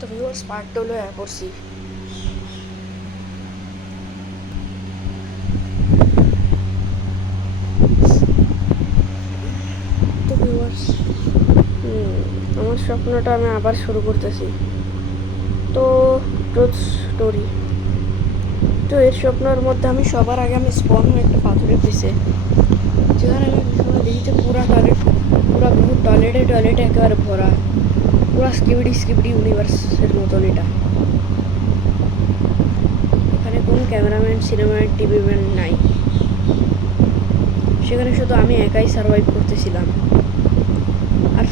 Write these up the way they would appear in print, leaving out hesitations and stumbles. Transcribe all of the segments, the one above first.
তো viewers part 2 লয়ে পড়ছি। তো ভিউয়ার্স আমার স্বপ্নটা আমি আবার শুরু করতেছি। তো ট্রুথ স্টোরি। তো এর স্বপ্নের মধ্যে আমি সবার আগে স্পন হই একটা পাথরের পিছে, যেখানে আমি বিছানা দেখি পুরা টয়লেট, পুরা বহুত টয়লেটে একেবারে ভরা, পুরা স্কিবিডি ইউনিভার্সের মতন এটা। এখানে কোনো ক্যামেরাম্যান, সিনেমাম্যান, টিভি ম্যান নাই। সেখানে শুধু আমি একাই সার্ভাইভ করতেছিলাম। আর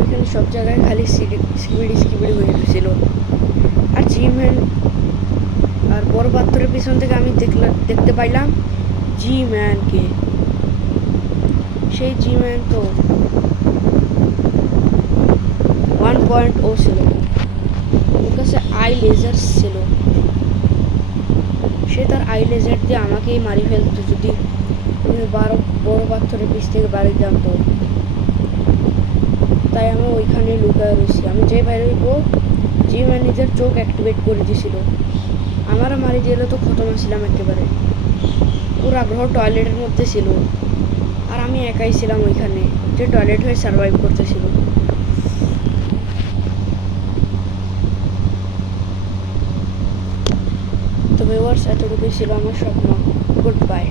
ওইখানে সব জায়গায় খালি স্কিবিডি হয়ে গেছিল। আর জি-ম্যান আর বড় পাথরের পিছন থেকে আমি দেখতে পাইলাম জি-ম্যানকে। সেই জি-ম্যান তো 1.0 ছিল, ওর কাছে আই লেজার ছিল। সে তার আই লেজার দিয়ে আমাকেই মারি ফেলতো যদি আমি বড় পাথরের পিছ থেকে বাড়ি জানতো। তাই আমি ওইখানে লুকায় রয়েছি। আমি যে বাইরে হইব, জি-ম্যান নিজের চোখ অ্যাক্টিভেট করে দিয়েছিল। আমারও মারি দিলে তো খতম ছিলাম একেবারে। পুরা গ্রহ টয়লেটের মধ্যে ছিল, আর আমি একাই ছিলাম ওইখানে যে টয়লেট হয়ে সার্ভাইভ করতেছিল। তো ভিউয়ার্স, এতটুকুই ছিল আমার স্বপ্ন। Good bye.